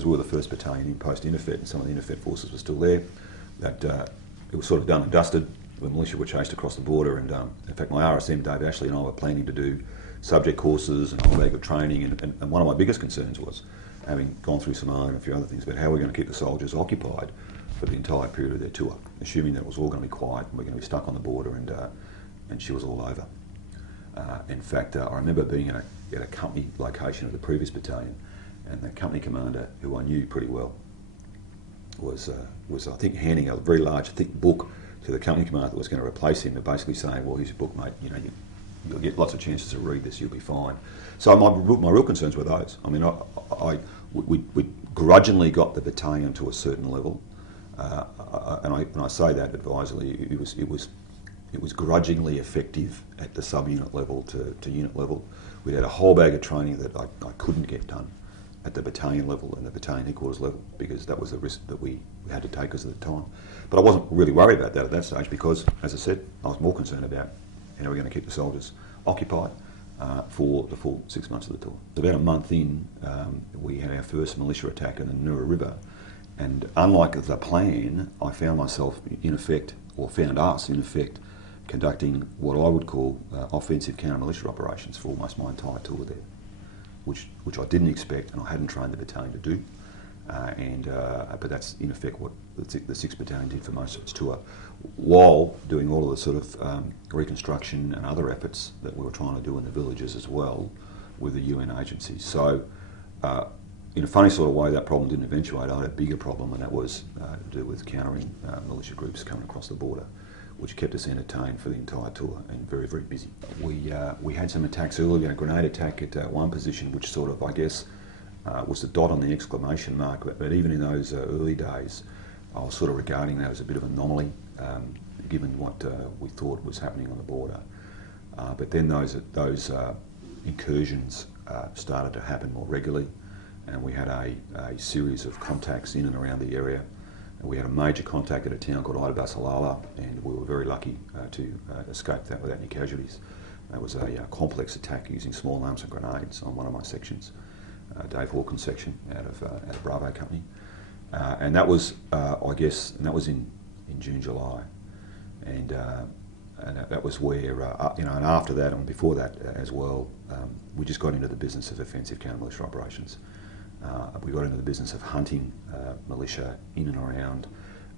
because we were the first battalion in post-Interfed and some of the Interfed forces were still there, that it was sort of done and dusted. The militia were chased across the border, and in fact my RSM, Dave Ashley, and I were planning to do subject courses and a whole bag of training, and one of my biggest concerns was, having gone through Somalia and a few other things, about how we're going to keep the soldiers occupied for the entire period of their tour, assuming that it was all going to be quiet and we're going to be stuck on the border and she was all over. In fact, I remember being at a company location of the previous battalion, and the company commander, who I knew pretty well, was I think handing a very large, thick book to the company commander that was going to replace him, and basically saying, well, here's your book, mate, you know, you'll get lots of chances to read this, you'll be fine. So my real concerns were those. I mean, we grudgingly got the battalion to a certain level, and I say that advisedly. It was grudgingly effective at the sub-unit level to unit level. We had a whole bag of training that I couldn't get done at the battalion level and the battalion headquarters level, because that was the risk that we had to take because of the time. But I wasn't really worried about that at that stage, because, as I said, I was more concerned about how we're going to keep the soldiers occupied for the full 6 months of the tour. About a month in, we had our first militia attack in the Nura River, and unlike the plan, I found myself in effect, or found us in effect, conducting what I would call offensive counter-militia operations for almost my entire tour there, which I didn't expect and I hadn't trained the battalion to do. But that's in effect what the 6th Battalion did for most of its tour, while doing all of the sort of reconstruction and other efforts that we were trying to do in the villages as well with the UN agencies. So in a funny sort of way, that problem didn't eventuate. I had a bigger problem, and that was to do with countering militia groups coming across the border, which kept us entertained for the entire tour and very, very busy. We had some attacks earlier, a grenade attack at one position, which sort of, I guess, was the dot on the exclamation mark, but even in those early days, I was sort of regarding that as a bit of an anomaly, given what we thought was happening on the border. But then those incursions started to happen more regularly, and we had a series of contacts in and around the area. And we had a major contact at a town called Ida Basalala, and we were very lucky to escape that without any casualties. It was a complex attack using small arms and grenades on one of my sections, Dave Hawkins' section out of Bravo Company. And that was, I guess, and that was in June, July. And that was where, you know, and after that and before that as well, we just got into the business of offensive counter-militia operations. We got into the business of hunting militia in and around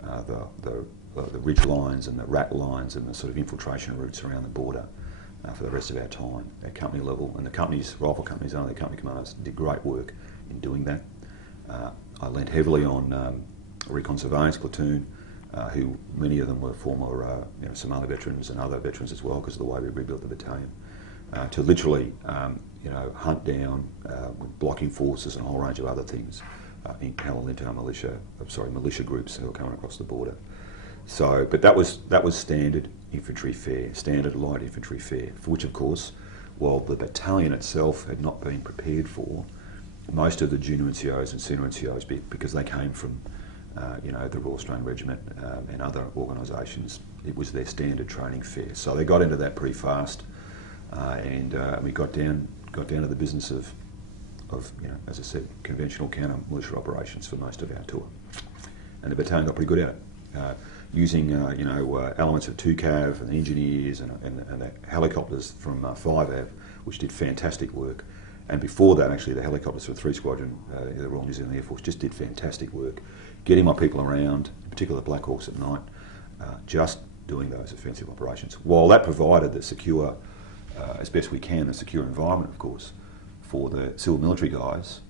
the ridge lines and the rat lines and the sort of infiltration routes around the border for the rest of our time at company level. And the companies, rifle companies, under the company commanders, did great work in doing that. I lent heavily on recon surveillance platoon, who many of them were former Somali veterans and other veterans as well, because of the way we rebuilt the battalion, to literally hunt down blocking forces and a whole range of other things in Palalento militia groups who were coming across the border. So, but that was standard infantry fare, standard light infantry fare, for which, of course, while the battalion itself had not been prepared for, most of the junior NCOs and senior NCOs, because they came from the Royal Australian Regiment and other organisations, it was their standard training fare. So they got into that pretty fast, and we got down to the business of as I said, conventional counter-militia operations for most of our tour. And the battalion got pretty good at it, using elements of 2CAV and the engineers and the helicopters from 5AV, which did fantastic work. And before that, actually, the helicopters from 3 Squadron, the Royal New Zealand Air Force, just did fantastic work, getting my people around, in particular the Black Hawks at night, just doing those offensive operations. While that provided the secure, as best we can, a secure environment, of course, for the civil military guys,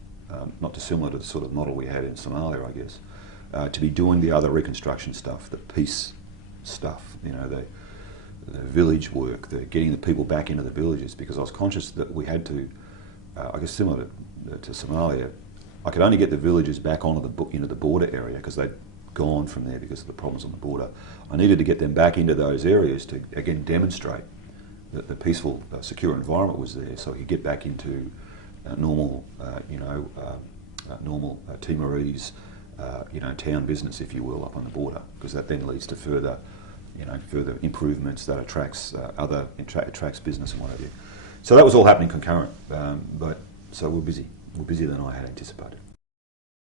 not dissimilar to the sort of model we had in Somalia, I guess, to be doing the other reconstruction stuff, the peace stuff, the village work, the getting the people back into the villages, because I was conscious that we had to, I guess similar to Somalia, I could only get the villagers back into the border area because they'd gone from there because of the problems on the border. I needed to get them back into those areas to, again, demonstrate that the peaceful, secure environment was there, so we could get back into normal Timorese, town business, if you will, up on the border, because that then leads to further improvements that attracts business and what have you. So that was all happening concurrent, so we're busy. We're busier than I had anticipated.